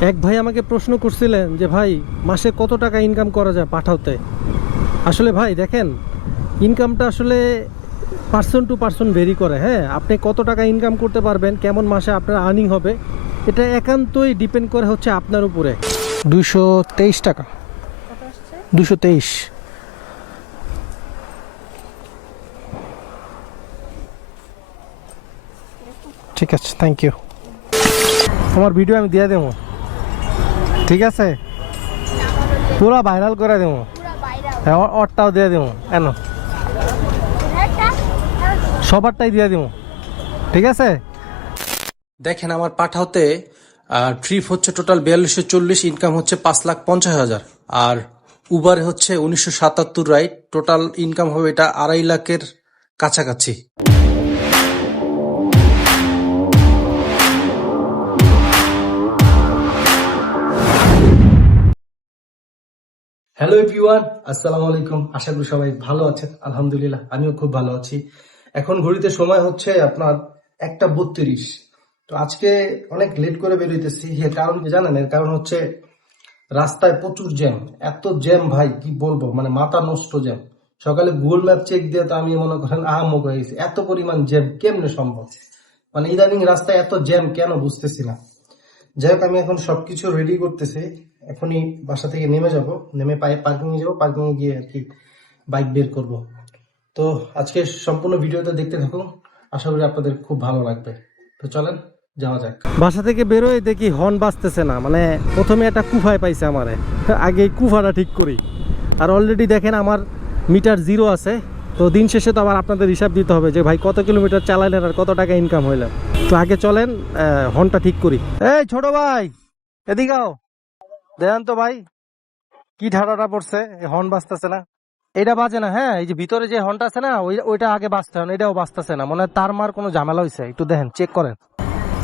এক ভাই আমাকে প্রশ্ন করছিলেন যে ভাই মাসে কত টাকা ইনকাম করা যায় পাঠাওতে? আসলে ভাই দেখেন ইনকামটা আসলে পার্সন টু পার্সন ভেরি করে হ্যাঁ? আপনি কত টাকা ইনকাম করতে পারবেন কেমন মাসে আপনার আর্নিং হবে এটা একান্তই ডিপেন্ড করে হচ্ছে আপনার উপরে। দুশো তেইশ টাকা। দুশো তেইশ। ঠিক আছে থ্যাংক ইউ আমার ভিডিও আমি দিয়ে দেবো। ঠিক আছে? পুরো ভাইরাল করে দেবো হ্যাঁ ওরটাও দিয়ে দেবো কেন সবারটাই দিয়ে দেবো ঠিক আছে? দেখেন আমার পাঠাওতে ট্রিপ হচ্ছে টোটাল বিয়াল্লিশশো চল্লিশ ইনকাম হচ্ছে পাঁচ লাখ পঞ্চাশ হাজার। আর উবারে হচ্ছে উনিশশো সাতাত্তর রাইট টোটাল ইনকাম হবে এটা আড়াই লাখের কাছাকাছি। হ্যালো এভরিওয়ান আসসালামু আলাইকুম আশা করি সবাই ভালো আছেন। আলহামদুলিল্লাহ, আমিও খুব ভালো আছি। এখন ঘড়িতে সময় হচ্ছে আপনার একটা বত্রিশ। তো আজকে অনেক লেট করে বেরোইতেছি। এর কারণ কি জানেন? এর কারণ হচ্ছে রাস্তায় প্রচুর জ্যাম এত জ্যাম ভাই, কি বলব? মানে মাথা নষ্ট জ্যাম সকালে গুগল ম্যাপ চেক দিয়ে তো আমি মনে করেন আহামক হয়ে গেছি। এত পরিমাণ জ্যাম কেমনে সম্ভব? মানে ইদানিং রাস্তায় এত জ্যাম কেন বুঝতেছি না। যাই হোক, আমি এখন সবকিছু রেডি করতেছি। এখনই বাসা থেকে নেমে যাব, নেমে পায়ে পার্কিং এ যাব পার্কিং এ গিয়ে আর কি বাইক বের করব। তো আজকে সম্পূর্ণ ভিডিওটা দেখতে থাকুন, আশা করি আপনাদের খুব ভালো লাগবে। তো চলেন, যাওয়া যাক। বাসা থেকে বেরোয় দেখি হর্ন বাজতেছে না মানে প্রথমে একটা কুফায় পাইছে আমারে, আগে কুফাটা ঠিক করি। আর অলরেডি দেখেন আমার মিটার জিরো আছে, তো দিন শেষে তো আবার আপনাদের হিসাব দিতে হবে যে ভাই কত কিলোমিটার চালাইলেন আর কত টাকা ইনকাম হইল। তো আগে চলেন হর্নটা ঠিক করি। এই ছোট ভাই এদিকাও দেন তো ভাই, কি ঠাড়াটা পড়ছে? হর্ন বাজতেছে না। এটা বাজে না হ্যাঁ এই যে ভিতরে যে হর্নটা আছে না, ওই ওইটা আগে বাজতে হয় এটাও বাজতেছে না। মনে তার মার কোনো ঝামেলা হয়েছে একটু দেখেন চেক করেন।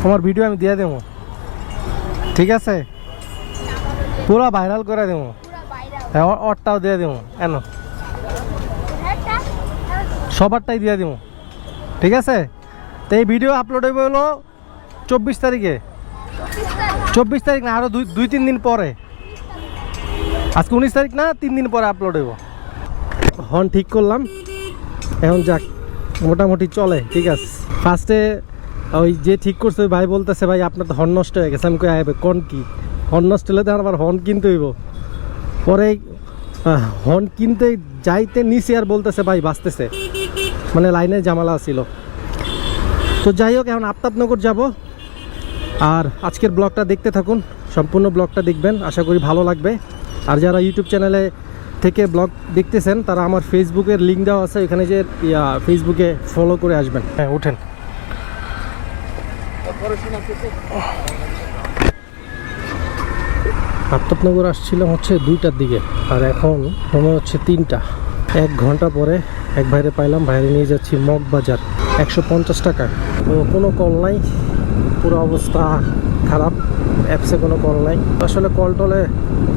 তোমার ভিডিও আমি দিয়ে দেবো। ঠিক আছে? পুরো ভাইরাল করে দেবো। হ্যাঁ ওরটাও দিয়ে দেবো। কেন সবারটাই দিয়ে দেবো। ঠিক আছে? তো এই ভিডিও আপলোড হইব হলো চব্বিশ তারিখে। চব্বিশ তারিখ না, আরও দুই দুই, তিন দিন পরে। আজকে উনিশ তারিখ না, তিন দিন পরে আপলোড হইব। হর্ন ঠিক করলাম। এখন যাক, মোটামুটি চলে, ঠিক আছে। ফার্স্টে ওই যে ঠিক করছে, ওই ভাই বলতেছে, ভাই, আপনার তো হর্ন নষ্ট হয়ে গেছে। আমি কই আইবে কোন কি? হর্ন নষ্ট হলে তো আবার হর্ন কিনতে হইব। পরে হর্ন কিনতে যাইতে নিচে আর বলতেছে, ভাই, বাঁচতেছে। মানে লাইনে জামালা ছিল। তো যাই হোক, এখন আফতাবনগর যাব। আর আজকের ব্লগটা দেখতে থাকুন। সম্পূর্ণ ব্লগটা দেখবেন। আশা করি ভালো লাগবে। আর যারা ইউটিউব চ্যানেলে থেকে ব্লগ দেখতেছেন তারা আমার ফেসবুকের লিঙ্ক দেওয়া আছে এখানে যে ফেসবুকে ফলো করে আসবেন। হ্যাঁ ওঠেন আফতাবনগর আসছিলাম হচ্ছে দুইটার দিকে আর এখন সময় হচ্ছে তিনটা। এক ঘণ্টা পরে এক ভাইরে পাইলাম বাইরে নিয়ে যাচ্ছি মগ বাজার একশো পঞ্চাশ টাকা। তো কোনো কল নাই পুরো অবস্থা খারাপ। অ্যাপসে কোনো কল নাই। আসলে কল টলে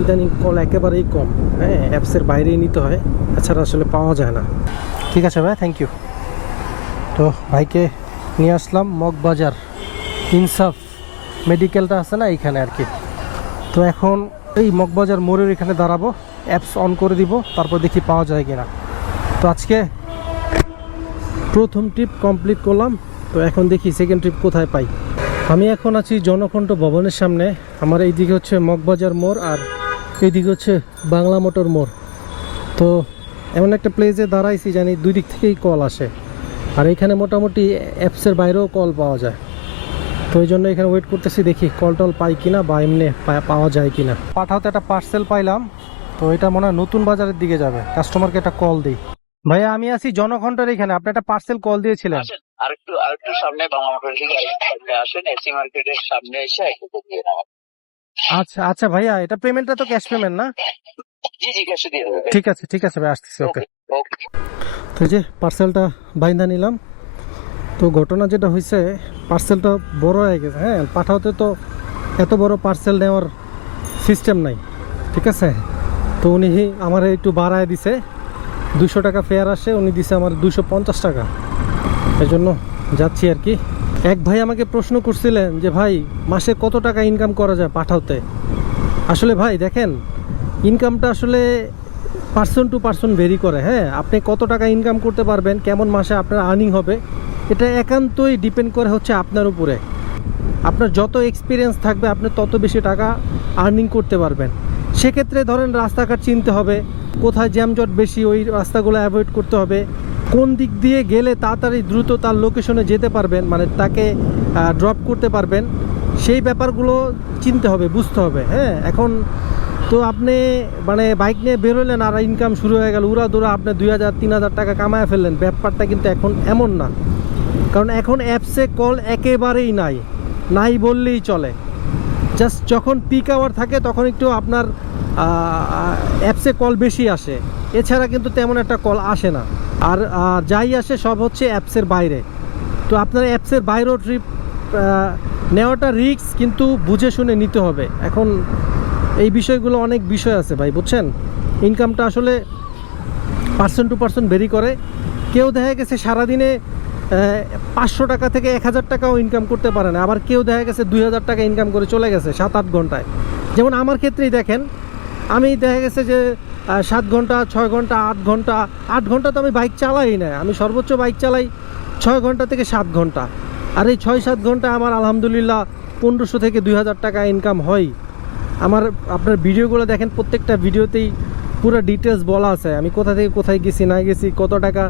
ইদানিং কল একেবারেই কম। হ্যাঁ অ্যাপসের বাইরেই নিতে হয়, এছাড়া আসলে পাওয়া যায় না। ঠিক আছে ভাই থ্যাংক ইউ তো ভাইকে নিয়ে আসলাম মগ বাজার ইনসাফ মেডিকেলটা আছে না এইখানে আর কি। তো এখন এই মগবাজার মোড়ের এখানে দাঁড়াবো, অ্যাপস অন করে দিব, তারপর দেখি পাওয়া যায় কিনা। তো আজকে প্রথম ট্রিপ কমপ্লিট করলাম, তো এখন দেখি সেকেন্ড ট্রিপ কোথায় পাই। আমি এখন আছি জনকণ্ঠ ভবনের সামনে। আমার এইদিকে হচ্ছে মগবাজার মোড় আর এইদিকে হচ্ছে বাংলা মোটর মোড়। তো এমন একটা প্লেসে দাঁড়াইছি জানি দুই দিক থেকেই কল আসে। আর এখানে মোটামুটি অ্যাপসের বাইরেও কল পাওয়া যায়। তো এই জন্য এখানে ওয়েট করতেছি, দেখি কল টল পাই কিনা বা এমনি পাওয়া যায় কিনা। পাঠাতে একটা পার্সেল পাইলাম, তো এটা মনে হয় নতুন বাজারের দিকে যাবে। কাস্টমারকে একটা কল দিই। ভাইয়া, আমি আছি জনঘন্টার এখানে। আপনি একটা পার্সেল কল দিয়েছিলেন। আসেন আরেকটু আরেকটু সামনে বাংলা মোটর থেকে সামনে আসেন এসি মার্কেটের সামনে এসে একটু দিয়ে নেওয়া আচ্ছা আচ্ছা ভাইয়া এটা পেমেন্টটা তো ক্যাশ পেমেন্ট না? জি জি ক্যাশে দিয়ে দেবে। ঠিক আছে ঠিক আছে ভাই আসতেছি ওকে তো যে পার্সেলটা বাইন্দা নিলাম তো ঘটনা যেটা হয়েছে পার্সেলটা বড় হয়ে গেছে হ্যাঁ? পাঠাতে তো এত বড় পার্সেল নেওয়ার সিস্টেম নাই ঠিক আছে? তো উনি আমার একটু বাড়ায় দিছে দুশো টাকা ফেয়ার আসে উনি দিছে আমার দুশো পঞ্চাশ টাকা। এই জন্য যাচ্ছি আর কি। এক ভাই আমাকে প্রশ্ন করছিলেন যে, ভাই, মাসে কত টাকা ইনকাম করা যায় পাঠাওতে আসলে ভাই, দেখেন ইনকামটা আসলে পার্সন টু পার্সন ভেরি করে হ্যাঁ? আপনি কত টাকা ইনকাম করতে পারবেন, কেমন মাসে আপনার আর্নিং হবে, এটা একান্তই ডিপেন্ড করে হচ্ছে আপনার উপরে। আপনার যত এক্সপিরিয়েন্স থাকবে, আপনি তত বেশি টাকা আর্নিং করতে পারবেন। সেক্ষেত্রে ধরেন, রাস্তাঘাট চিনতে হবে, কোথায় জ্যামজট বেশি, ওই রাস্তাগুলো অ্যাভয়েড করতে হবে। কোন দিক দিয়ে গেলে তাড়াতাড়ি দ্রুত তার লোকেশনে যেতে পারবেন মানে তাকে ড্রপ করতে পারবেন, সেই ব্যাপারগুলো চিনতে হবে, বুঝতে হবে হ্যাঁ? এখন তো আপনি মানে বাইক নিয়ে বেরোলেন আর ইনকাম শুরু হয়ে গেল উড়া দুরা আপনি দুই হাজার, তিন হাজার টাকা কামায় ফেললেন, ব্যাপারটা কিন্তু এখন এমন না। কারণ এখন অ্যাপসে কল একেবারেই নাই নাই বললেই চলে। জাস্ট যখন পিক আওয়ার থাকে তখন একটু আপনার অ্যাপসে কল বেশি আসে। এছাড়া কিন্তু তেমন একটা কল আসে না। আর যাই আসে সব হচ্ছে অ্যাপসের বাইরে। তো আপনার অ্যাপসের বাইরেও ট্রিপ নেওয়াটা রিস্ক কিন্তু বুঝে শুনে নিতে হবে। এখন এই বিষয়গুলো অনেক বিষয় আছে ভাই, বুঝছেন? ইনকামটা আসলে পার্সেন্ট টু পার্সেন্ট ভেরি করে। কেউ দেখা গেছে সারাদিনে পাঁচশো টাকা থেকে এক হাজার টাকাও ইনকাম করতে পারে না। আবার কেউ দেখা গেছে দুই হাজার টাকা ইনকাম করে চলে গেছে, সাত আট ঘন্টায়। যেমন আমার ক্ষেত্রেই দেখেন, আমি দেখা গেছে যে সাত ঘণ্টা, ছয় ঘণ্টা, আট ঘণ্টা। আট ঘণ্টা তো আমি বাইক চালাই না। আমি সর্বোচ্চ বাইক চালাই ছয় ঘণ্টা থেকে সাত ঘণ্টা। আর এই ছয়, সাত ঘণ্টা আমার আলহামদুলিল্লাহ পনেরোশো থেকে দুই হাজার টাকা ইনকাম হয়। আমার, আপনার ভিডিওগুলো দেখেন, প্রত্যেকটা ভিডিওতেই পুরো ডিটেলস বলা আছে। আমি কোথা থেকে কোথায় গেছি, না গেছি, কত টাকা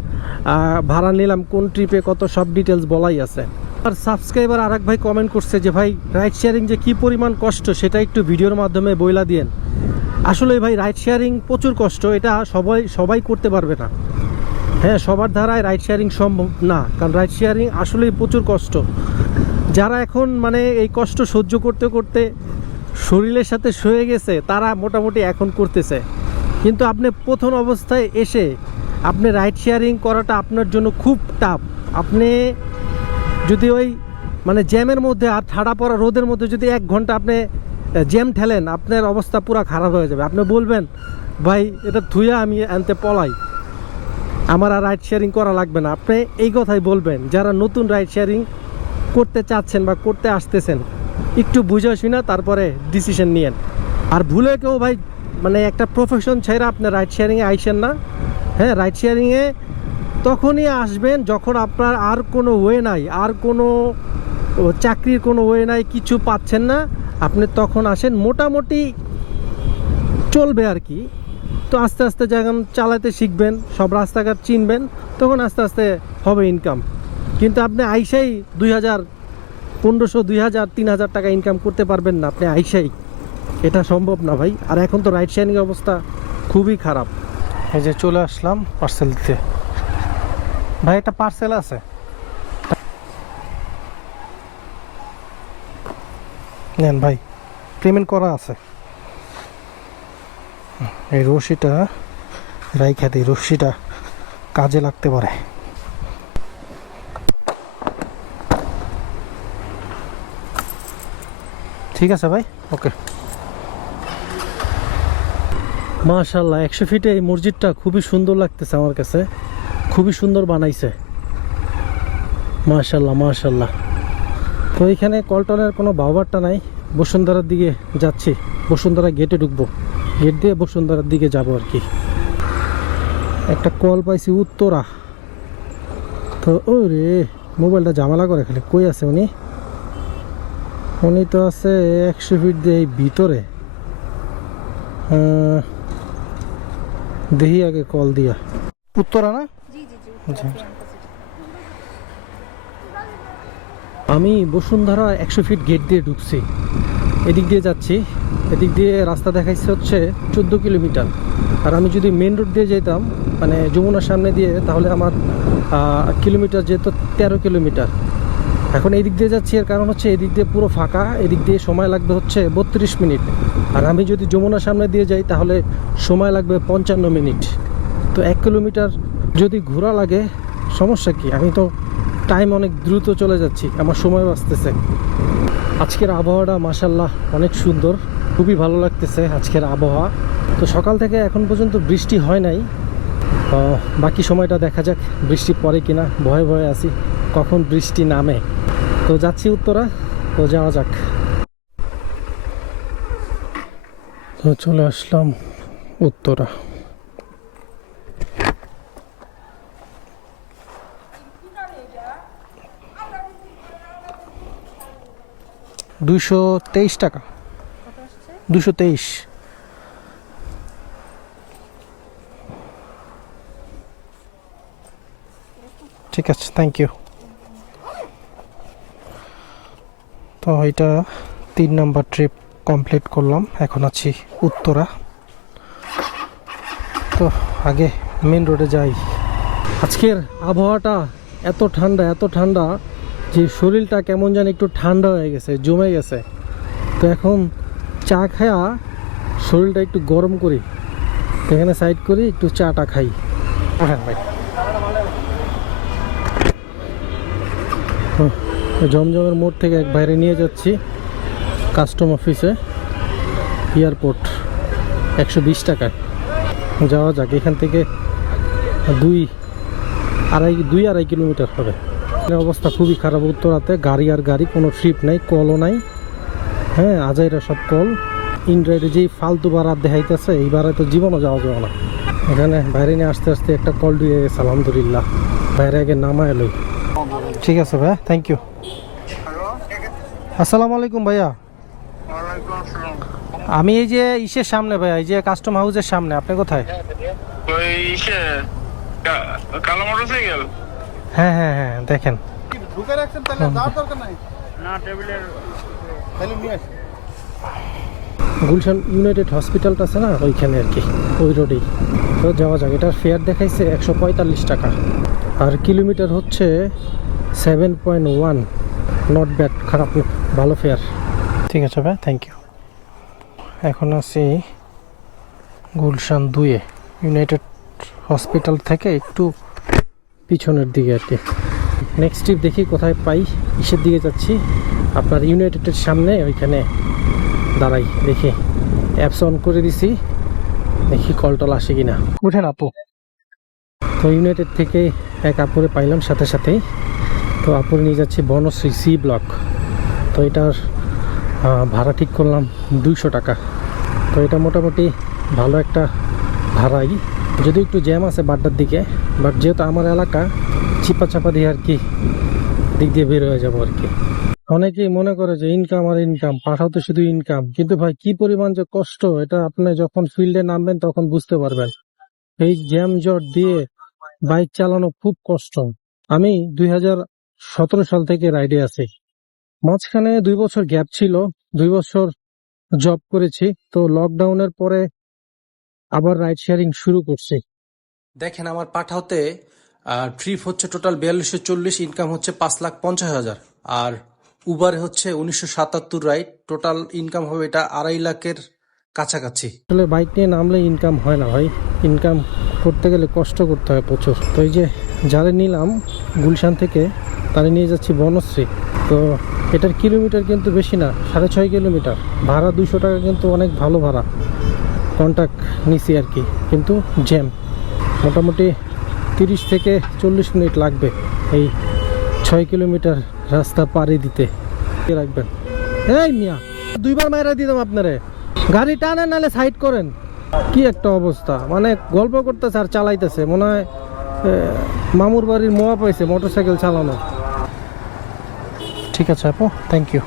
ভাড়া নিলাম, কোন ট্রিপে কত, সব ডিটেলস বলাই আছে। আর সাবস্ক্রাইবার আর এক ভাই কমেন্ট করছে যে, ভাই রাইড শেয়ারিং যে কি পরিমাণ কষ্ট, সেটা একটু ভিডিওর মাধ্যমে বইলা দিয়েন। আসলে ভাই রাইড শেয়ারিং প্রচুর কষ্ট, এটা সবাই সবাই করতে পারবে না। হ্যাঁ সবার দ্বারাই রাইড শেয়ারিং সম্ভব না, কারণ রাইড শেয়ারিং আসলেই প্রচুর কষ্ট। যারা এখন মানে এই কষ্ট সহ্য করতে করতে শরীরের সাথে সয়ে গেছে, তারা মোটামুটি এখন করতেছে। কিন্তু আপনি প্রথম অবস্থায় এসে আপনি রাইড শেয়ারিং করাটা আপনার জন্য খুব টাফ আপনি যদি ওই মানে জ্যামের মধ্যে আর ঠাড়া পড়া রোদের মধ্যে যদি এক ঘণ্টা আপনি জ্যাম ঠেলেন, আপনার অবস্থা পুরো খারাপ হয়ে যাবে। আপনি বলবেন, ভাই, এটা থুইয়া আমি আনতে পলাই। আমার আর রাইড শেয়ারিং করা লাগবে না। আপনি এই কথাই বলবেন, যারা নতুন রাইড শেয়ারিং করতে চাচ্ছেন বা করতে আসতেছেন, একটু বুঝে শুনে তারপরে ডিসিশন নিয়েন। আর ভুলে কেউ, ভাই মানে একটা প্রফেশন ছেড়ে আপনি রাইড শেয়ারিংয়ে আইসেন না। হ্যাঁ রাইড শেয়ারিংয়ে তখনই আসবেন যখন আপনার আর কোনো ওয়ে নাই, আর কোনো চাকরির কোনো ওয়ে নাই, কিছু পাচ্ছেন না। আপনি তখন আসেন, মোটামুটি চলবে আর কি। তো আস্তে আস্তে যখন চালাতে শিখবেন, সব রাস্তাঘাট চিনবেন, তখন আস্তে আস্তে হবে ইনকাম কিন্তু আপনি আইসাই দুই হাজার পনেরোশো, দুই হাজার, তিন হাজার টাকা ইনকাম করতে পারবেন না আপনি আইসাই। এটা সম্ভব না ভাই। আর এখন তো রাইড শেয়ারিং অবস্থা খুবই খারাপ। এই যে চলে আসলাম পার্সেল দিতে। ভাই, একটা পার্সেল আছে? নেন ভাই পেমেন্ট করা আছে। এই রশিটা, রাইখা দিই রশিটা কাজে লাগতে পারে। ঠিক আছে ভাই? ওকে মাশাল্লাহ একশো ফিটে এই মসজিদটা খুবই সুন্দর লাগতেছে আমার কাছে। খুবই সুন্দর বানাইছে। মাশাল্লাহ মাশাল্লাহ তো এখানে কলটনের কোনো বাবারটা নাই। বসুন্ধরার দিকে যাচ্ছি। বসুন্ধরা গেটে ঢুকবো। গেট দিয়ে বসুন্ধরার দিকে যাব আর কি। একটা কল পাইছি উত্তরা। তো ও রে মোবাইলটা ঝামেলা করে খালি কই আছে উনি? উনি তো আছে একশো ফিট দিয়ে ভিতরে। দেখি আগে কল দিয়া। উত্তরা না? আমি বসুন্ধরা একশো ফিট গেট দিয়ে ঢুকছি। এদিক দিয়ে যাচ্ছি। এদিক দিয়ে রাস্তা দেখাইছে হচ্ছে চোদ্দ কিলোমিটার। আর আমি যদি মেন রোড দিয়ে যেতাম মানে যমুনার সামনে দিয়ে, তাহলে আমার কিলোমিটার যেত তেরো কিলোমিটার। এখন এদিক দিয়ে যাচ্ছি, এর কারণ হচ্ছে এদিক দিয়ে পুরো ফাঁকা, এদিক দিয়ে সময় লাগবে হচ্ছে বত্রিশ মিনিট। আর আমি যদি যমুনার সামনে দিয়ে যাই, তাহলে সময় লাগবে পঞ্চান্ন মিনিট। তো এক কিলোমিটার যদি ঘোরা লাগে, সমস্যা কি? আমি তো টাইম অনেক দ্রুত চলে যাচ্ছি, আমার সময় বাঁচতেছে আজকের আবহাওয়াটা মাসাল্লাহ অনেক সুন্দর, খুবই ভালো লাগতেছে আজকের আবহাওয়া। তো সকাল থেকে এখন পর্যন্ত বৃষ্টি হয় নাই। বাকি সময়টা দেখা যাক বৃষ্টি পড়ে কিনা, ভয়ে ভয়ে আছি, কখন বৃষ্টি নামে। তো যাচ্ছি উত্তরা, তো যাওয়া যাক। তো চলে আসলাম উত্তরা। দুইশো তেইশ টাকা। দুশো তেইশ। ঠিক আছে থ্যাংক ইউ তো এটা তিন নাম্বার ট্রিপ কমপ্লিট করলাম। এখন আছি উত্তরা। তো আগে মেন রোডে যাই। আজকের আবহাওয়াটা এত ঠান্ডা এত ঠান্ডা। যে শরীরটা কেমন যেন একটু ঠান্ডা হয়ে গেছে জমে গেছে। তো এখন চা খায়া শরীরটা একটু গরম করি। এখানে সাইড করি একটু চাটা খাই। হ্যাঁ ভাই। হুম, জমজমের মোড় থেকে এক বাইরে নিয়ে যাচ্ছি কাস্টম অফিসে এয়ারপোর্ট একশো বিশ টাকায়। যাওয়া যাক এখান থেকে দুই আড়াই দুই আড়াই কিলোমিটার হবে। অবস্থা খুবই খারাপ। উত্তরাতে গাড়ি আর গাড়ি, কোনো ট্রিপ নাই কলও নাই। হ্যাঁ আজাইরা সব কল ইন্ড্রাইডে যেই ফালতু ভাড়া দেখাইতেছে, এই তো জীবনও যাওয়া যাবে না। এখানে বাইরে নিয়ে আসতে আসতে একটা কল দিয়ে গেছে, আলহামদুলিল্লাহ। বাইরে আগে নামায় লই। ঠিক আছে ভাই থ্যাংক ইউ আসসালামু আলাইকুম ভাইয়া। আমি এই যে ইসের সামনে ভাইয়া, এই যে কাস্টম হাউসের সামনে, আপনি কোথায়? ওই ইসে হ্যাঁ হ্যাঁ হ্যাঁ দেখেন। ঢুকে রাখছেন তাহলে যাওয়ার দরকার নাই? না টেবিলের তাহলে নিয়ে আসি। গুলশান ইউনাইটেড হসপিটালটা আছে না ওইখানে আর কি ওই রোডেই। তো যাওয়া যাক এটার ফেয়ার দেখাইছে একশো পঁয়তাল্লিশ টাকা। আর কিলোমিটার হচ্ছে seven point one. Not bad খারাপ ভালো ফেয়ার। ঠিক আছে ভাই থ্যাংক ইউ এখন আছি গুলশান দুয়ে ইউনাইটেড হসপিটাল থেকে একটু পিছনের দিকে আর কি। নেক্সট ট্রিপ দেখি কোথায় পাই। ইসের দিকে যাচ্ছি। আপনার ইউনাইটেডের সামনে ওইখানে দাঁড়াই দেখি। অ্যাপস অন করে দিছি। দেখি কল টল আসে কিনা। উঠেন আপু। তো ইউনাইটেড থেকে এক আপুরে পাইলাম সাথে সাথেই। তো আপুরে নিয়ে যাচ্ছি বনশ্রী সি ব্লক তো এটার ভাড়া ঠিক করলাম দুইশো টাকা। তো এটা মোটামুটি ভালো একটা ভাড়াই। যদি একটু জ্যাম আছে বাড্ডার দিকে বাট যেহেতু আমার এলাকা চিপা চাপা দিয়ে আর কি দিক দিয়ে বের হয়ে যাব আর কি। অনেকেই মনে করে যে ইনকাম আর ইনকাম পাঠাতে শুধু ইনকাম কিন্তু ভাই, কি পরিমাণ যে কষ্ট, এটা আপনি যখন ফিল্ডে নামবেন তখন বুঝতে পারবেন। এই জ্যাম জট দিয়ে বাইক চালানো খুব কষ্ট। আমি দুই সাল থেকে রাইডে আছি। মাঝখানে দুই বছর গ্যাপ ছিল, দুই বছর জব করেছি। তো লকডাউনের পরে আবার রাইড শেয়ারিং শুরু করছি। দেখেন আমার পাঠাওতে ট্রিপ হচ্ছে টোটাল বিয়াল্লিশশো চল্লিশ ইনকাম হচ্ছে পাঁচ লাখ পঞ্চাশ হাজার। আর উবারে হচ্ছে উনিশশো সাতাত্তর রাইড টোটাল ইনকাম হবে এটা আড়াই লাখের কাছাকাছি। আসলে বাইক নিয়ে নামলে ইনকাম হয় না ভাই। ইনকাম করতে গেলে কষ্ট করতে হয় প্রচুর। তো এই যে যারে নিলাম গুলশান থেকে তারে নিয়ে যাচ্ছি বনশ্রী। তো এটার কিলোমিটার কিন্তু বেশি না সাড়ে ছয় কিলোমিটার ভাড়া দুশো টাকা কিন্তু অনেক ভালো ভাড়া। কন্ট্যাক্ট নিছি আর কি, কিন্তু জ্যাম মোটামুটি তিরিশ থেকে চল্লিশ মিনিট লাগবে এই ছয় কিলোমিটার রাস্তা পাড়ি দিতে। রাখবেন? এই মিয়া, দুইবার মাইরা দিতাম আপনারে। গাড়ি টানেন, নাহলে সাইড করেন। কি একটা অবস্থা। মানে গল্প করতেছে আর চালাইতেছে। মনে হয় মামুর বাড়ির মোয়া পাইছে মোটরসাইকেল চালানো ঠিক আছে আপু থ্যাংক ইউ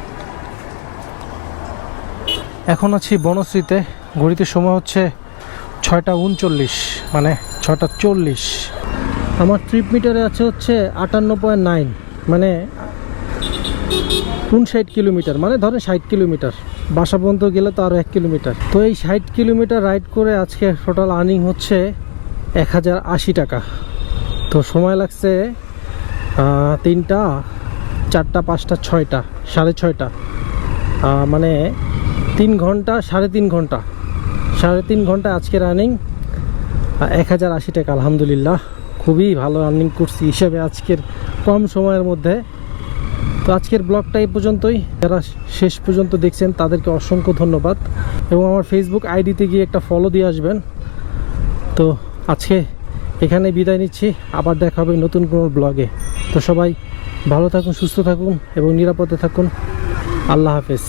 এখন আছি বনশ্রীতে। ঘড়িতে সময় হচ্ছে ছয়টা উনচল্লিশ মানে ছয়টা চল্লিশ। আমার ট্রিপ মিটারে আছে হচ্ছে আটান্ন পয়েন্ট নাইন মানে উনষাট কিলোমিটার মানে ধরেন ষাট কিলোমিটার। বাসা পর্যন্ত গেলে তো আরও এক কিলোমিটার। তো এই ষাট কিলোমিটার রাইড করে আজকে টোটাল আর্নিং হচ্ছে এক হাজার আশি টাকা। তো সময় লাগছে তিনটা, চারটা, পাঁচটা, ছয়টা, সাড়ে ছয়টা। মানে তিন ঘণ্টা, সাড়ে তিন ঘণ্টা। সাড়ে তিন ঘণ্টা আজকের রানিং এক হাজার আশি টাকা, আলহামদুলিল্লাহ। খুবই ভালো রানিং করছি হিসাবে আজকের কম সময়ের মধ্যে। তো আজকের ব্লগটা এই পর্যন্তই। যারা শেষ পর্যন্ত দেখছেন, তাদেরকে অসংখ্য ধন্যবাদ। এবং আমার ফেসবুক আইডিতে গিয়ে একটা ফলো দিয়ে আসবেন। তো আজকে এখানে বিদায় নিচ্ছি। আবার দেখা হবে নতুন কোনো ব্লগে তো সবাই ভালো থাকুন, সুস্থ থাকুন এবং নিরাপদে থাকুন। আল্লাহ হাফেজ।